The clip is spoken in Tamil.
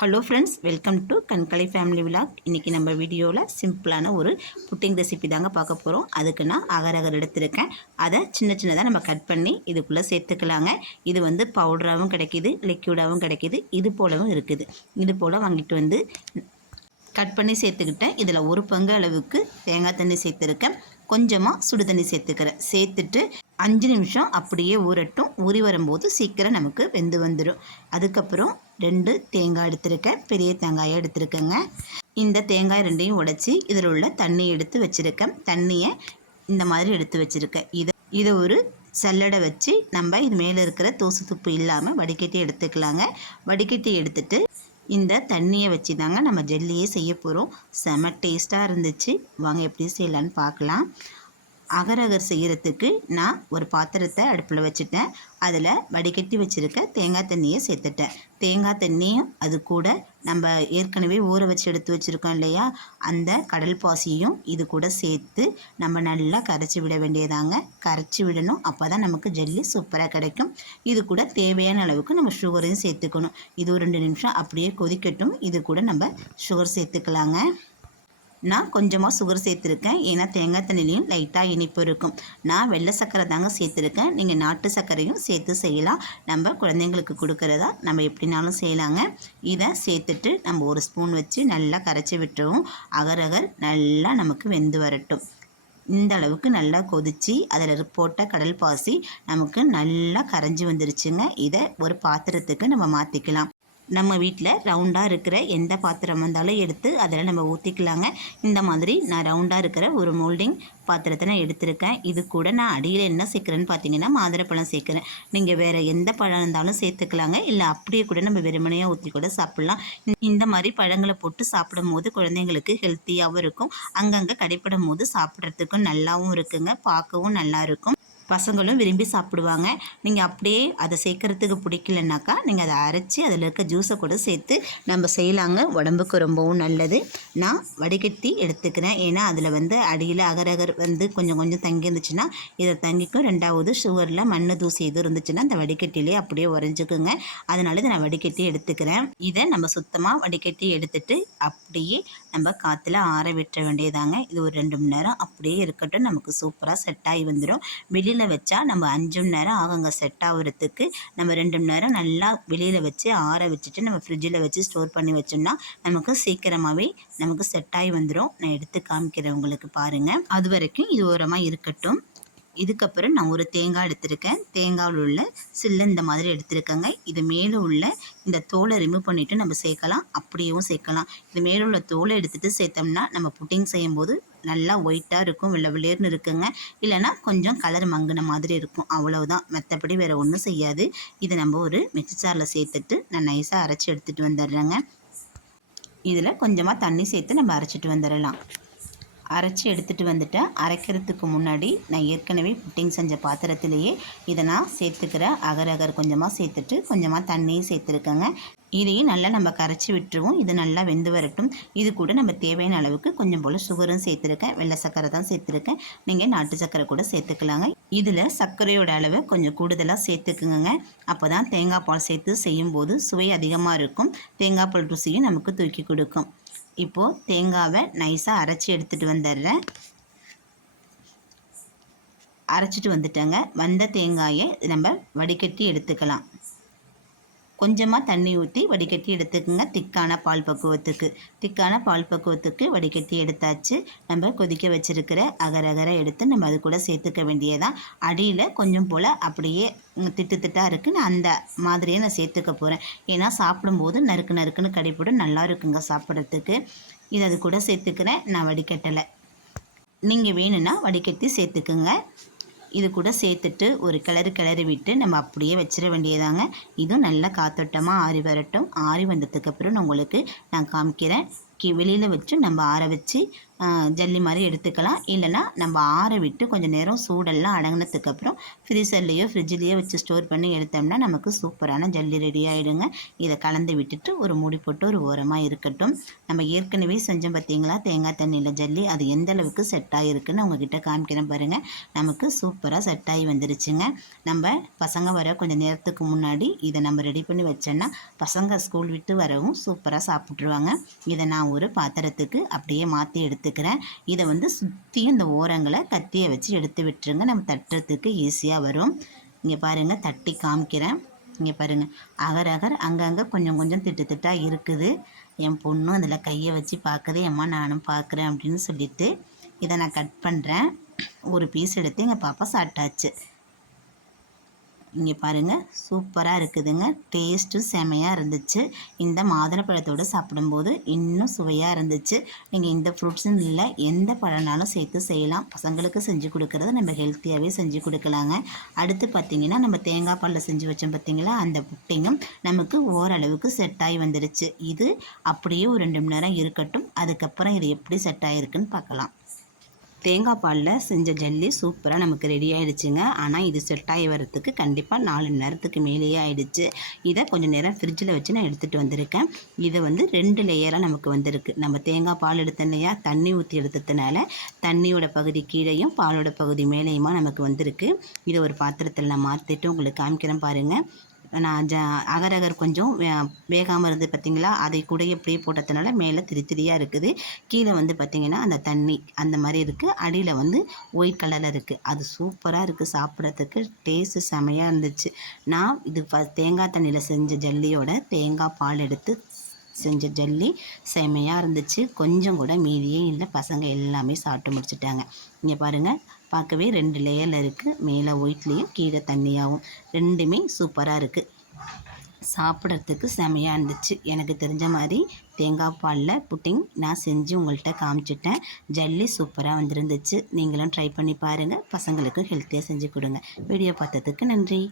Hello friends, welcome to Kankalai family vlog. இன்றைக்கி நம்ம வீடியோவில் சிம்பிளான ஒரு புட்டிங் ரெசிபி தாங்க பார்க்க போகிறோம். அதுக்கு நான் அகர் எடுத்திருக்கேன். அதை சின்ன சின்னதாக நம்ம கட் பண்ணி இதுக்குள்ளே சேர்த்துக்கலாங்க. இது வந்து பவுடராகவும் கிடைக்கிது, லிக்யூடாகவும் கிடைக்கிது, இது போலவும் இருக்குது. இது போல் வாங்கிட்டு வந்து கட் பண்ணி சேர்த்துக்கிட்டேன். இதில் ஒரு பங்கு அளவுக்கு தேங்காய் தண்ணி சேர்த்துருக்கேன். கொஞ்சமாக சுடு தண்ணி சேர்த்துட்டு 5 நிமிஷம் அப்படியே ஊறட்டும். ஊறி வரும்போது சீக்கிரம் நமக்கு வெந்து வந்துடும். அதுக்கப்புறம் 2 தேங்காய் எடுத்திருக்கேன். பெரிய தேங்காயை எடுத்துருக்கேங்க. இந்த தேங்காய் 2ஐயும் உடைச்சி இதில் உள்ள தண்ணி எடுத்து வச்சுருக்கேன். தண்ணியை இந்த மாதிரி எடுத்து வச்சுருக்கேன். இதை ஒரு சல்லடை வச்சு நம்ம இது மேலே இருக்கிற தூசு துப்பு இல்லாமல் வடிகட்டி எடுத்துக்கலாங்க. வடிகட்டி எடுத்துட்டு இந்த தண்ணியை வச்சு தாங்க நம்ம ஜெல்லியே செய்ய போகிறோம். செம டேஸ்ட்டாக இருந்துச்சு. வாங்க எப்படி செய்யலான்னு பார்க்கலாம். அகர் செய்கிறதுக்கு நான் ஒரு பாத்திரத்தை அடுப்பில் வச்சுட்டேன். அதில் வடிகட்டி வச்சுருக்க தேங்காய் தண்ணியை சேர்த்துட்டேன். தேங்காய் தண்ணியும் அது கூட நம்ம ஏற்கனவே ஊற வச்சு எடுத்து வச்சுருக்கோம் இல்லையா, அந்த கடல் பாசியும் இது கூட சேர்த்து நம்ம நல்லா கரைச்சி விட வேண்டியதாங்க. கரைச்சி விடணும், அப்போ தான் நமக்கு ஜெல்லி சூப்பராக கிடைக்கும். இது கூட தேவையான அளவுக்கு நம்ம சுகரையும் சேர்த்துக்கணும். இது ஒரு 2 நிமிஷம் அப்படியே கொதிக்கட்டும். இது கூட நம்ம சுகர் சேர்த்துக்கலாங்க. நான் கொஞ்சமாக சுகர் சேர்த்துருக்கேன். ஏன்னா தேங்காய் தண்ணிலையும் லைட்டாக இனிப்பு இருக்கும். நான் வெள்ளை சர்க்கரை தாங்க சேர்த்துருக்கேன். நீங்கள் நாட்டு சர்க்கரையும் சேர்த்து செய்யலாம். நம்ம குழந்தைங்களுக்கு கொடுக்குறதா நம்ம எப்படினாலும் செய்யலாங்க. இதை சேர்த்துட்டு நம்ம ஒரு ஸ்பூன் வச்சு நல்லா கரைச்சி விட்டுருவோம். அகர் நல்லா நமக்கு வெந்து வரட்டும். இந்த அளவுக்கு நல்லா கொதித்து அதில் போட்ட கடல் பாசி நமக்கு நல்லா கரைஞ்சி வந்துருச்சுங்க. இதை ஒரு பாத்திரத்துக்கு நம்ம மாற்றிக்கலாம். நம்ம வீட்டில் ரவுண்டாக இருக்கிற எந்த பாத்திரம் வந்தாலும் எடுத்து அதில் நம்ம ஊற்றிக்கலாங்க. இந்த மாதிரி நான் ரவுண்டாக இருக்கிற ஒரு மோல்டிங் பாத்திரத்தை நான் எடுத்திருக்கேன். இது கூட நான் அடியில் என்ன சேர்க்குறேன்னு பார்த்தீங்கன்னா மாதுளப்பழம் சேர்க்குறேன். நீங்கள் வேறு எந்த பழம் இருந்தாலும் சேர்த்துக்கலாங்க. இல்லை அப்படியே கூட நம்ம வெறுமனையாக ஊற்றி கூட சாப்பிட்லாம். இந்த மாதிரி பழங்களை போட்டு சாப்பிடும் போது குழந்தைங்களுக்கு ஹெல்த்தியாகவும் இருக்கும். அங்கங்கே கடைப்படும் போது சாப்பிட்றதுக்கும் நல்லாவும் இருக்குங்க. பார்க்கவும் நல்லா இருக்கும். பசங்களும் விரும்பி சாப்பிடுவாங்க. நீங்கள் அப்படியே அதை சேர்க்குறதுக்கு பிடிக்கலனாக்கா நீங்கள் அதை அரைச்சி அதில் இருக்க ஜூஸை கூட சேர்த்து நம்ம செய்யலாங்க. உடம்புக்கு ரொம்பவும் நல்லது. நான் வடிகட்டி எடுத்துக்கிறேன். ஏன்னா அதில் வந்து அடியில் அகர் வந்து கொஞ்சம் கொஞ்சம் தங்கி இருந்துச்சுன்னா இதை தங்கிக்கும். 2வது சுகரில் மண் தூசி எதுவும் இருந்துச்சுன்னா அந்த வடிகட்டிலே அப்படியே உறைஞ்சிக்குங்க. அதனால இதை நான் வடிகட்டி எடுத்துக்கிறேன். இதை நம்ம சுத்தமாக வடிகட்டி எடுத்துட்டு அப்படியே நம்ம காற்றுல ஆற விட்டுற வேண்டியதாங்க. இது ஒரு 2 மணி நேரம் அப்படியே இருக்கட்டும். நமக்கு சூப்பராக செட் ஆகி வந்துடும். வெளியில் வச்சா நம்ம 5 மணி நேரம் ஆகுங்க செட் ஆகுறதுக்கு. நம்ம 2 மணி நேரம் நல்லா வெளியில் வச்சு ஆற வச்சுட்டு நம்ம ஃப்ரிட்ஜில் வச்சு ஸ்டோர் பண்ணி வச்சோம்னா நமக்கு சீக்கிரமாகவே நமக்கு செட் ஆகி வந்துடும். நான் எடுத்து காமிக்கிறேன் உங்களுக்கு, பாருங்கள். அது வரைக்கும் இது ஓரமாக இருக்கட்டும். இதுக்கப்புறம் நான் ஒரு தேங்காய் எடுத்திருக்கேன். தேங்காயில் உள்ள சில்லு இந்த மாதிரி எடுத்திருக்கேங்க. இது மேலே உள்ள இந்த தோலை ரிமூவ் பண்ணிவிட்டு நம்ம சேர்க்கலாம். அப்படியும் சேர்க்கலாம். இது மேலே உள்ள தோலை எடுத்துகிட்டு சேர்த்தோம்னா நம்ம புட்டிங் செய்யும்போது நல்லா ஒயிட்டாக இருக்கும், வெள்ளை வெளியேர்னு இருக்குங்க. இல்லைனா கொஞ்சம் கலர் மங்கின மாதிரி இருக்கும். அவ்வளவுதான், மற்றபடி வேறு ஒன்றும் செய்யாது. இதை நம்ம ஒரு மிக்ஸி ஜாரில் சேர்த்துட்டு நான் நைஸாக அரைச்சி எடுத்துகிட்டு வந்துடுறேங்க. இதில் கொஞ்சமாக தண்ணி சேர்த்து நம்ம அரைச்சிட்டு வந்துடலாம். அரைச்சி எடுத்துகிட்டு வந்துட்டேன். அரைக்கிறதுக்கு முன்னாடி நான் ஏற்கனவே புட்டிங் செஞ்ச பாத்திரத்திலேயே இதை நான் சேர்த்துக்கிறேன். அகர் கொஞ்சமாக சேர்த்துட்டு கொஞ்சமாக தண்ணியும் சேர்த்துருக்கேங்க. இதையும் நல்லா நம்ம கரைச்சி விட்டுருவோம். இது நல்லா வெந்து வரட்டும். இது கூட நம்ம தேவையான அளவுக்கு கொஞ்சம் போல் சுகரும் சேர்த்துருக்கேன். வெள்ளை சர்க்கரை தான் சேர்த்துருக்கேன். நீங்கள் நாட்டு சர்க்கரை கூட சேர்த்துக்கலாங்க. இதில் சர்க்கரையோட அளவை கொஞ்சம் கூடுதலாக சேர்த்துக்குங்க. அப்போ தான் தேங்காய் பால் சேர்த்து செய்யும்போது சுவை அதிகமாக இருக்கும். தேங்காய் பால் ருசியும் நமக்கு தூக்கி கொடுக்கும். இப்போது தேங்காவை நைஸாக அரைச்சி எடுத்துகிட்டு வந்துடுறேன். அரைச்சிட்டு வந்துட்டேங்க. வந்த தேங்காயை நம்ம வடிகட்டி எடுத்துக்கலாம். கொஞ்சமாக தண்ணி ஊற்றி வடிகட்டி எடுத்துக்கோங்க. திக்கான பால் பக்குவத்துக்கு வடிகட்டி எடுத்தாச்சு. நம்ம கொதிக்க வச்சுருக்கிற அகரை எடுத்து நம்ம அது கூட சேர்த்துக்க வேண்டியதான். அடியில் கொஞ்சம் போல் அப்படியே திட்டாக இருக்குது. நான் அந்த மாதிரியே நான் சேர்த்துக்க போகிறேன். ஏன்னா சாப்பிடும்போது நறுக்குன்னு கடிப்படும், நல்லா இருக்குங்க சாப்பிட்றதுக்கு. இது அது கூட சேர்த்துக்கிறேன். நான் வடிகட்டலை. நீங்கள் வேணும்னா வடிகட்டி சேர்த்துக்குங்க. இது கூட சேர்த்துட்டு ஒரு கிளறி விட்டு நம்ம அப்படியே வச்சிட வேண்டியதாங்க. இதுவும் நல்லா காத்தோட்டமாக ஆறி வரட்டும். ஆறி வந்ததுக்கப்புறம் உங்களுக்கு நான் காமிக்கிறேன். வெளியில் வச்சு நம்ம ஆற வச்சு ஜல்லி மாதிரி எடுத்துக்கலாம். இல்லைனா நம்ம ஆற விட்டு கொஞ்சம் நேரம் சூடெல்லாம் அடங்கினதுக்கப்புறம் ஃப்ரீசர்லேயோ ஃப்ரிட்ஜ்லேயோ வச்சு ஸ்டோர் பண்ணி எடுத்தோம்னா நமக்கு சூப்பரான ஜல்லி ரெடி ஆகிடுங்க. இதை கலந்து விட்டுட்டு ஒரு மூடி போட்டு ஒரு ஓரமாக இருக்கட்டும். நம்ம ஏற்கனவே செஞ்சோம் பார்த்தீங்களா தேங்காய் தண்ணியில் ஜல்லி, அது எந்த அளவுக்கு செட் ஆகிருக்குன்னு உங்ககிட்ட காமிக்கிறேன் பாருங்கள். நமக்கு சூப்பராக செட் ஆகி வந்துருச்சுங்க. நம்ம பசங்க வர கொஞ்சம் நேரத்துக்கு முன்னாடி இதை நம்ம ரெடி பண்ணி வச்சோன்னா பசங்க ஸ்கூல் விட்டு வரவும் சூப்பராக சாப்பிட்ருவாங்க. இதை நான் ஒரு பாத்திரத்துக்கு அப்படியே மாற்றி எடுத்துக்கிறேன். இதை சுற்றியும் இந்த ஓரங்களை கத்தியை வச்சு எடுத்து விட்டுருங்க. நம்ம தட்டுறதுக்கு ஈஸியாக வரும். இங்கே பாருங்கள், தட்டி காமிக்கிறேன். இங்கே பாருங்கள், அகர் அங்கங்கே கொஞ்சம் கொஞ்சம் திட்டாக இருக்குது. என் பொண்ணும் அதில் கையை வச்சு பார்க்குது, அம்மா நானும் பார்க்குறேன் அப்படின்னு சொல்லிட்டு இதை நான் கட் பண்ணுறேன். ஒரு பீஸ் எடுத்து எங்கள் பாப்பா சாப்பிட்டாச்சு. இங்கே பாருங்கள், சூப்பராக இருக்குதுங்க. டேஸ்ட்டும் செமையாக இருந்துச்சு. இந்த மாதுளப்பழத்தோடு சாப்பிடும்போது இன்னும் சுவையாக இருந்துச்சு. நீங்கள் இந்த ஃப்ரூட்ஸுன்னு இல்லை, எந்த பழனாலும் சேர்த்து செய்யலாம். பசங்களுக்கு செஞ்சு கொடுக்குறது நம்ம ஹெல்த்தியாகவே செஞ்சு கொடுக்கலாங்க. அடுத்து பார்த்திங்கன்னா நம்ம தேங்காய் பாலில் செஞ்சு வச்சோம் பார்த்திங்களா, அந்த புட்டிங்கும் நமக்கு ஓரளவுக்கு செட் ஆகி வந்துடுச்சு. இது அப்படியே ஒரு 2 மணி நேரம் இருக்கட்டும். அதுக்கப்புறம் இது எப்படி செட் ஆகிருக்குன்னு பார்க்கலாம். தேங்காய் பாலில் செஞ்ச ஜல்லி சூப்பராக நமக்கு ரெடி ஆகிடுச்சுங்க. ஆனால் இது செட் ஆகி வரத்துக்கு கண்டிப்பாக 4 மணி நேரத்துக்கு மேலேயே ஆகிடுச்சு. இதை கொஞ்சம் நேரம் ஃப்ரிட்ஜில் வச்சு நான் எடுத்துகிட்டு வந்திருக்கேன். இதை 2 லேயராக நமக்கு வந்திருக்கு. நம்ம தேங்காய் பால் எடுத்தோம் இல்லையா, தண்ணி ஊற்றி எடுத்ததுனால தண்ணியோட பகுதி கீழேயும் பாலோட பகுதி மேலேயுமா நமக்கு வந்திருக்கு. இதை ஒரு பாத்திரத்தில் நான் மாற்றிட்டு உங்களுக்கு காமிக்கிறேன் பாருங்கள். நான் அகர் கொஞ்சம் வேகாமல் இருந்து பார்த்திங்களா, அதை கூட எப்படியே போட்டதுனால மேலே திரியாக இருக்குது. கீழே பார்த்திங்கன்னா அந்த தண்ணி அந்த மாதிரி இருக்குது. அடியில் ஒயிட் கலரில் இருக்குது. அது சூப்பராக இருக்குது, சாப்பிட்றதுக்கு டேஸ்ட்டு செமையாக இருந்துச்சு. நான் இது தேங்காய் தண்ணியில் செஞ்ச ஜல்லியோட தேங்காய் பால் எடுத்து செஞ்ச ஜல்லி செமையாக இருந்துச்சு. கொஞ்சம் கூட மீதியே இல்லை, பசங்க எல்லாமே சாப்பிட்டு முடிச்சுட்டாங்க. இங்கே பாருங்கள், பார்க்கவே 2 லேயரில் இருக்குது. மேலே ஒயிட்லேயும் கீழே தண்ணியாகவும், ரெண்டுமே சூப்பராக இருக்குது. சாப்பிட்றதுக்கு செமையாக இருந்துச்சு. எனக்கு தெரிஞ்ச மாதிரி தேங்காய் பாலில் புட்டிங் நான் செஞ்சு உங்கள்கிட்ட காமிச்சிட்டேன். ஜல்லி சூப்பராக வந்துருந்துச்சு. நீங்களும் ட்ரை பண்ணி பாருங்கள். பசங்களுக்கும் ஹெல்த்தியாக செஞ்சு கொடுங்க. வீடியோ பார்த்ததுக்கு நன்றி.